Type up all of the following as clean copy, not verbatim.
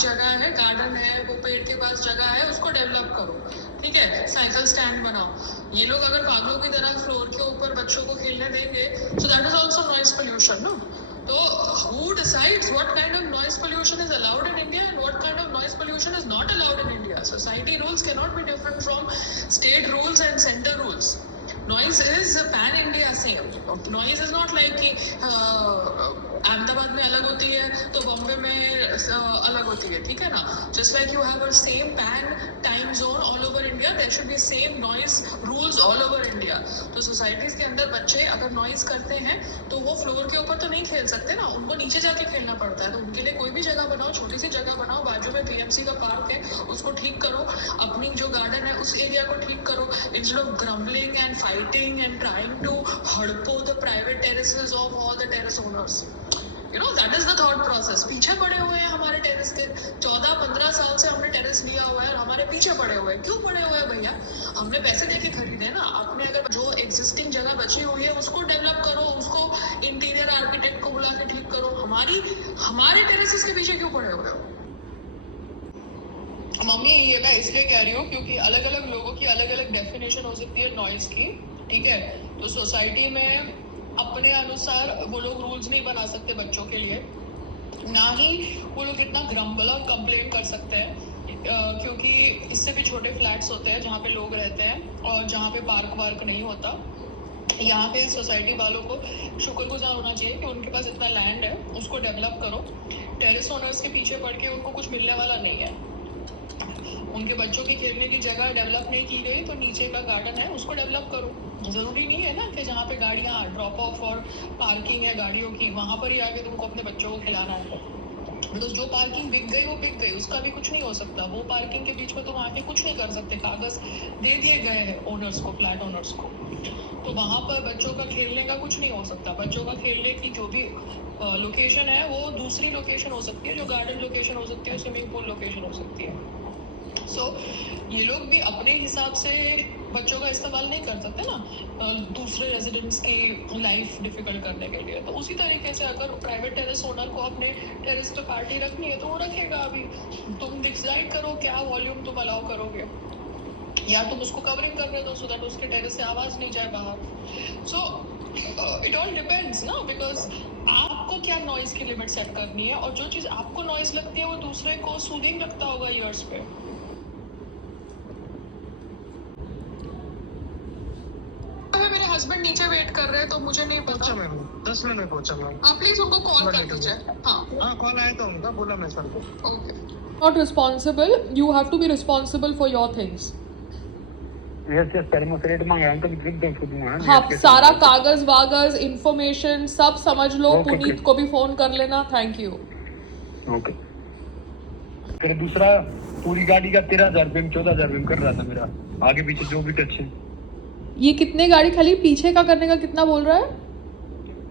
जगह है, गार्डन है, वो पेड़ के पास जगह है, उसको डेवलप करो, ठीक है, साइकिल स्टैंड बनाओ। ये लोग अगर पागलों की तरह फ्लोर के ऊपर बच्चों को खेलने देंगे, so that is also noise pollution, no? तो who decides what kind of noise pollution is allowed in India and what kind of noise pollution is not allowed in India? Society rules cannot be different from state rules and center rules. Noise is pan India same. Noise is not like कि अहमदाबाद में अलग होती है तो बॉम्बे में अलग होती है, ठीक है ना? Just like you have a same pan time zone all over India, there should be same noise rules all over India. तो सोसाइटीज के अंदर बच्चे अगर नॉइज करते हैं तो वो फ्लोर के ऊपर तो नहीं खेल सकते ना, उनको नीचे जाके खेलना पड़ता है। तो उनके लिए कोई भी जगह बनाओ, छोटी सी जगह बनाओ, बाजू में पीएमसी का पार्क है उसको ठीक करो, अपनी जो गार्डन है उस एरिया को ठीक करो, instead of grumbling and fighting and trying to हड़पो the private terraces of all the terrace owners. You know that is the thought process. पीछे पड़े हुए हैं हमारे टेरेस के, 14-15 साल से हमने टेरेस लिया हुआ है और हमारे पीछे पड़े हुए हैं। क्यों पड़े हुए हैं भैया? हमने पैसे देके खरीदे ना। आपने अगर जो एग्जिस्टिंग जगह बची हुई है उसको डेवलप करो, उसको इंटीरियर आर्किटेक्ट को बुला के ठीक करो। हमारे टेरेसेस के पीछे क्यों पड़े हुए हो? मम्मी ये मैं इसलिए कह रही हूँ क्योंकि अलग अलग लोगों की अलग अलग डेफिनेशन हो सकती है नॉइज की, ठीक है? तो सोसाइटी में अपने अनुसार वो लोग रूल्स नहीं बना सकते बच्चों के लिए, ना ही वो लोग इतना ग्रम्बल और कंप्लेन कर सकते हैं, क्योंकि इससे भी छोटे फ्लैट्स होते हैं जहाँ पे लोग रहते हैं और जहाँ पे पार्क वार्क नहीं होता। यहाँ पे सोसाइटी वालों को शुक्रगुजार होना चाहिए कि उनके पास इतना लैंड है, उसको डेवलप करो। टेरेस ओनर्स के पीछे पड़ के उनको कुछ मिलने वाला नहीं है। उनके बच्चों की खेलने की जगह डेवलप नहीं की गई तो नीचे का गार्डन है उसको डेवलप करो। जरूरी नहीं है ना कि जहाँ पे गाड़ियाँ ड्रॉप ऑफ और पार्किंग है गाड़ियों की वहाँ पर ही आके तुमको अपने बच्चों को खिलाना है। बिकॉज जो पार्किंग बिक गई वो बिक गई, उसका भी कुछ नहीं हो सकता। वो पार्किंग के बीच में तुम आके कुछ नहीं कर सकते, कागज दे दिए गए हैं ओनर्स को, फ्लैट ओनर्स को। तो वहाँ पर बच्चों का खेलने का कुछ नहीं हो सकता। बच्चों का खेलने की जो भी लोकेशन है वो दूसरी लोकेशन हो सकती है, जो गार्डन लोकेशन हो सकती है, स्विमिंग पूल लोकेशन हो सकती है। सो ये लोग भी अपने हिसाब से बच्चों का इस्तेमाल नहीं कर सकते ना दूसरे रेजिडेंट्स की लाइफ डिफिकल्ट करने के लिए। तो उसी तरीके से अगर प्राइवेट टेरेस ओनर को अपने टेरेस पे पार्टी रखनी है तो वो रखेगा। अभी तुम डिसाइड करो क्या वॉल्यूम तुम अलाउ करोगे, या तुम उसको कवरिंग करने दो सो दैट उसके टेरेस से आवाज नहीं जाए बाहर। सो इट ऑल डिपेंड्स ना, बिकॉज आपको क्या नॉइज की लिमिट सेट करनी है और जो चीज आपको नॉइज लगती है वो दूसरे को सूदिंग लगता होगा ईयर्स पे। मेरे हस्बैंड नीचे वेट कर रहे हैं तो मुझे नहीं पता। मैम 10 मिनट में पहुंचा मैम। आप प्लीज उनको कॉल कर दीजिए। हाँ कॉल आया तो उनका बोला मैं सर को। Okay. Not responsible, you have to be responsible for your things. Yes thermostat मंगाया तो एकदम खुद दूंगा। हाँ, सारा कागज वागज इंफॉर्मेशन सब समझ लो। पुनीत को भी फोन कर लेना। Thank you. ओके। फिर दूसरा पूरी गाड़ी का 13,000 रुपये में 14,000 रुपये में कर रहा था मेरा, आगे पीछे जो भी टच है। ये कितने गाड़ी खाली पीछे का करने का कितना बोल रहा है?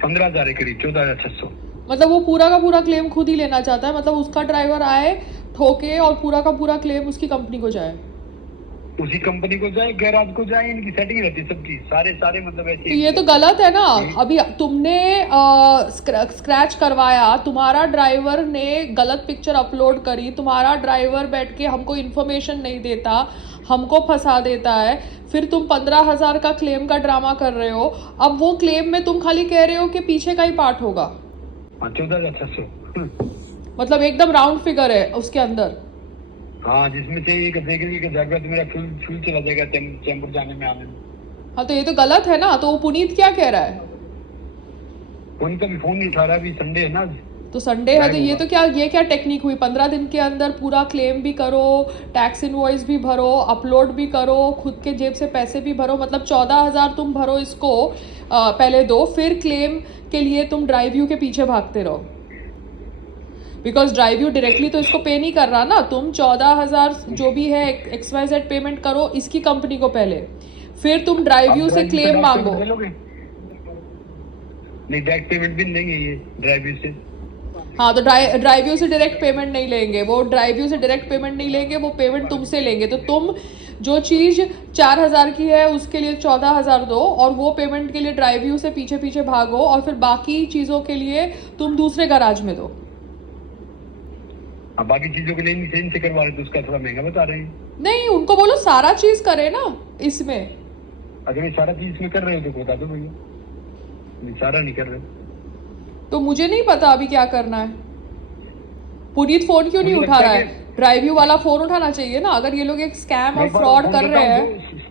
15,000 के करीब, 14,600। मतलब वो पूरा का पूरा क्लेम खुद ही लेना चाहता है, मतलब उसका ड्राइवर आए ठोके और पूरा का पूरा क्लेम उसकी कंपनी को जाए, उसी कंपनी को जाए, गैराज को जाए, इनकी सेटिंग रहती है सबकी, सारे मतलब ऐसे। तो ये तो गलत है ना। अभी तुमने स्क्रैच करवाया, तुम्हारा ड्राइवर ने गलत पिक्चर अपलोड करी, तुम्हारा ड्राइवर बैठ के हमको इन्फॉर्मेशन नहीं देता, हमको फंसा देता है, फिर तुम 15,000 का क्लेम का ड्रामा कर रहे हो। अब वो क्लेम में तुम खाली कह रहे हो कि पीछे का ही पार्ट होगा। 14,600 मतलब एकदम राउंड फिगर है उसके अंदर। हाँ, जिसमें से एक सेकंड की जगह तो मेरा फ्यूल चला जाएगा चैम्बर जाने में आने में। हाँ तो ये तो गलत है ना। तो पुनीत क्या कह रहा है? उनका भी फोन नहीं उठा रहा, अभी संडे है ना। तो संडे है तो ये क्या टेक्निक हुई? 15 दिन के अंदर पूरा क्लेम भी करो, टैक्स इनवॉइस भी भरो, अपलोड भी करो, खुद के जेब से पैसे भी भरो। मतलब 14,000 तुम भरो इसको पहले दो, फिर क्लेम के लिए तुम ड्राइव यू के पीछे भागते रहो। बिकॉज ड्राइव यू डायरेक्टली तो इसको पे नहीं कर रहा ना। तुम 14,000 जो भी है XYZ पेमेंट करो इसकी कंपनी को पहले, फिर तुम ड्राइव यू से क्लेम मांगो। नहीं, डायरेक्ट पेमेंट भी नहीं है ये ड्राइव यू से। हाँ तो ड्राइव यू से डायरेक्ट पेमेंट नहीं लेंगे वो, ड्राइव यू से डायरेक्ट पेमेंट नहीं लेंगे, वो पेमेंट तुमसे लेंगे। तो तुम जो चीज़ 4,000 की है उसके लिए 14,000 दो और वो पेमेंट के लिए ड्राइव यू से पीछे पीछे भागो और फिर बाकी चीज़ों के लिए तुम दूसरे गराज में दो। अब बाकी चीजों के लिए इनसे करवा रहे तो उसका थोड़ा महंगा बता रहे हैं। नहीं, उनको बोलो सारा चीज करे ना इसमें। अगर ये सारा चीज इसमें कर रहे हो तो बता दो भैया, ये सारा नहीं कर रहे तो मुझे नहीं पता अभी क्या करना है। पुनीत फोन क्यों नहीं मुझे उठा लगता रहा है है? ड्राइव यू वाला फोन उठाना चाहिए ना। अगर ये लोग एक स्कैम और मैं फ्रॉड फोन कर करता रहे हूँ, हैं।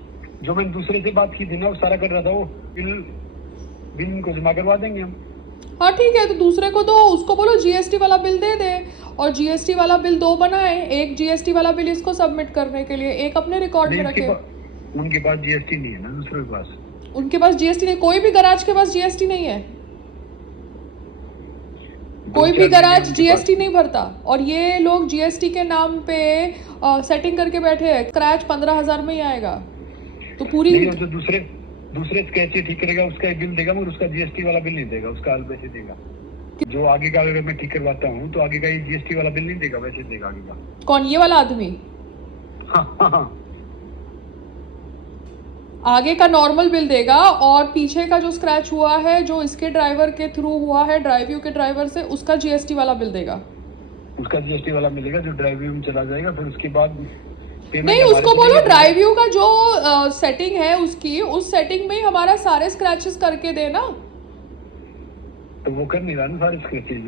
जो मैंने दूसरे से बात की थी ना वो सारा कर रहा था, वो बिल इनको जमा करवा देंगे हम। हाँ ठीक है, तो दूसरे को दो, उसको बोलो जीएसटी वाला बिल दे दे, और जीएसटी वाला बिल 2 बनाए, एक जीएसटी वाला बिल इसको सबमिट करने के लिए, एक अपने रिकॉर्ड में रखे। उनके पास जीएसटी नहीं है ना, दूसरे के पास। उनके पास जीएसटी नहीं, कोई भी गैराज के पास जीएसटी नहीं है। कोई भी गैराज जीएसटी नहीं भरता, और ये लोग जीएसटी के नाम पे सेटिंग करके बैठे हैं। स्क्रैच 15,000 में ही आएगा। तो पूरी नहीं, जो दूसरे स्क्रैच ठीक करेगा उसका बिल देगा, मगर उसका जीएसटी वाला बिल नहीं देगा, उसका अलग पैसे देगा। जो आगे का अगर मैं ठीक करवाता हूँ तो आगे का ये जीएसटी वाला बिल नहीं देगा, वैसे देगा आगे का। कौन, ये वाला आदमी? हाँ। आगे का नॉर्मल बिल देगा, और पीछे का जो स्क्रैच हुआ है, जो इसके ड्राइवर के थ्रू हुआ है, ड्राइव यू के ड्राइवर से, उसका जीएसटी वाला बिल देगा। उसका जीएसटी वाला मिलेगा, जो ड्राइव यू में चला जाएगा। फिर उसके बाद नहीं, उसको बोलो ड्राइव यू का जो सेटिंग है उसकी, उस सेटिंग में ही हमारा सारे स्क्रैचेस करके देना। तो वो कर नहीं रहा ना सारे स्क्रैचेस,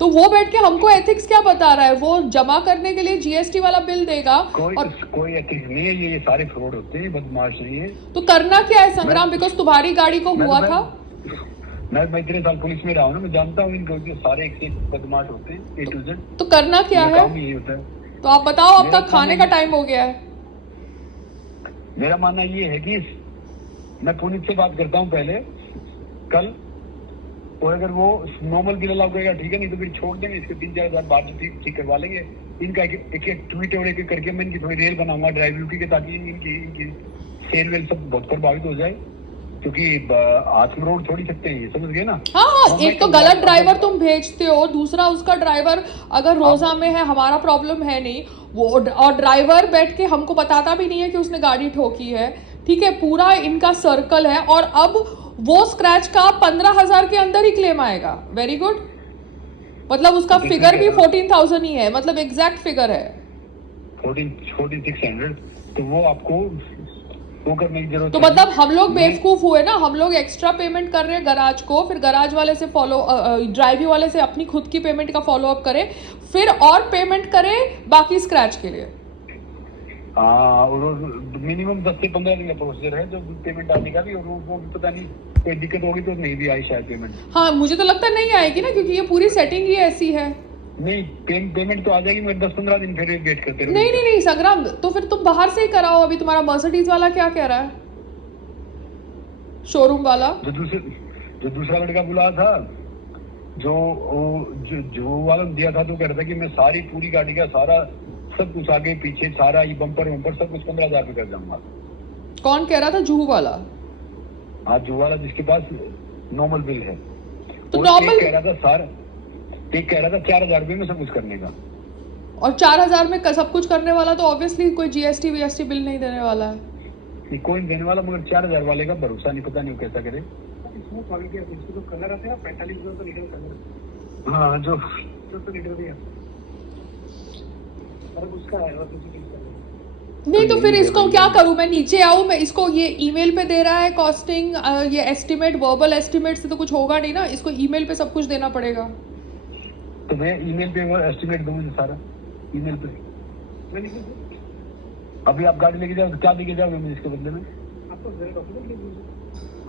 तो वो बैठ के हमको एथिक्स क्या बता रहा है? वो जमा करने के लिए जीएसटी वाला बिल देगा। कोई एथिक्स नहीं है, ये सारे फ्रॉड होते हैं, बदमाशी है। तो करना क्या है संग्राम? बिकॉज तुम्हारी गाड़ी को हुआ था। मैं इतने साल पुलिस में रहा हूँ ना, मैं जानता हूँ इनको, सारे एक से एक बदमाश होते हैं, A to Z। तो करना क्या है? काम यही होता है। तो आप बताओ, आपका खाने का टाइम हो गया है। मेरा मानना ये है कि मैं पुनीत से बात करता हूँ पहले कल, और अगर वो नॉर्मल बिल अलाउ करेगा ठीक है, नहीं तो फिर छोड़ देंगे इसके 3-4 हजार बाद ठीक करवा लेंगे। इनका एक ट्वीट और एक करके मैं इनकी थोड़ी रेल बनाऊंगा ड्राइव यू की, ताकि इनकी सेल वेल सब बहुत प्रभावित हो जाए, क्योंकि हाथ में रोड छोड़ सकते हैं ये, समझ गए ना। हाँ, एक तो गलत ड्राइवर तुम भेजते हो, दूसरा उसका ड्राइवर अगर रोजा में है, हमारा प्रॉब्लम है नहीं वो, और ड्राइवर बैठ के हमको बताता भी नहीं है कि उसने गाड़ी ठोकी है। ठीक है, पूरा इनका सर्कल है, और अब वो स्क्रैच का 15,000 के अंदर ही क्लेम आएगा। वेरी गुड, मतलब उसका फिगर भी 14,000 ही है, मतलब एग्जैक्ट फिगर है 4600। तो वो आपको वो करने की जरूरत। तो मतलब हम लोग बेवकूफ हुए ना, हम लोग एक्स्ट्रा पेमेंट कर रहे हैं गराज को, फिर गराज वाले से ड्राइव यू वाले से अपनी खुद की पेमेंट का फॉलो अप करें, फिर और पेमेंट करें बाकी स्क्रैच के लिए। मिनिमम 10 से 15 दिन का प्रोसीजर है जो पेमेंट आने का भी, और वो पता नहीं कोई दिक्कत होगी तो नहीं भी आई शायद पेमेंट। हाँ, मुझे तो लगता नहीं आएगी ना, क्योंकि ये पूरी सेटिंग ही ऐसी है। नहीं, पेमेंट तो आ जाएगी, मगर 10-15 दिन फिर वेट करते रहो। नहीं संग्राम, तो फिर तुम बाहर से ही कराओ। अभी तुम्हारा मर्सिडीज वाला क्या कह रहा है, शोरूम वाला? जो दूसरा लड़का बुला था, जो वाला दिया था, तो कह रहा था कि मैं सारी पूरी गाड़ी का सारा सब कुछ आगे पीछे सारा ये बम्पर सब कुछ 15,000 कर जाऊंगा। कौन कह रहा था? जूहू वाला? हाँ, जूहू वाला जिसके पास नॉर्मल बिल है। तो नॉर्मल कह रहा था 4,000 रुपये में सब कुछ करने का। और 4,000 में सब कुछ करने वाला तो ऑब्वियसली कोई जीएसटी वीएसटी बिल नहीं देने वाला है। नहीं, कोई नहीं देने वाला, मगर 4,000 वाले का भरोसा नहीं, पता नहीं कैसा करे। कलर आते हैं 45 तो लीटर कलर। हाँ, जो लीटर भी है उसका है। नहीं तो फिर इसको क्या करूं मैं? नीचे आऊं मैं? इसको ये ईमेल पे दे रहा है कॉस्टिंग, ये एस्टिमेट, वर्बल एस्टिमेट से तो कुछ होगा नहीं ना, इसको ईमेल पे सब कुछ देना पड़ेगा। तो मैं ईमेल पे वो एस्टिमेट दूंगा सारा ईमेल पे। अभी आप गाड़ी लेके जाओ तो क्या लेके जाओगे मुझे इसके बदले में?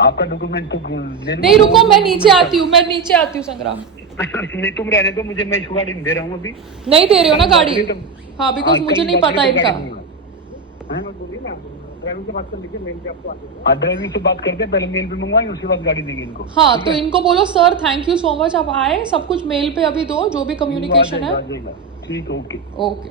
आपका डॉक्यूमेंट तो नहीं, रुको मैं नीचे आती हूँ संग्राम। नहीं, तुम रहने दो मुझे, मैं इसको गाड़ी नहीं दे रहा हूँ अभी। नहीं दे रहे हो ना गाड़ी? हाँ, बिकॉज मुझे नहीं पता इनका। ड्राइविंग से बात करते हैं, पहले मेल पे मंगवाएंगे, उसके बाद गाड़ी देंगे इनको। हाँ, तो इनको बोलो sir thank you so much, आप आए, सब कुछ मेल पे अभी दो, जो भी कम्युनिकेशन है। ठीक, ओके ओके।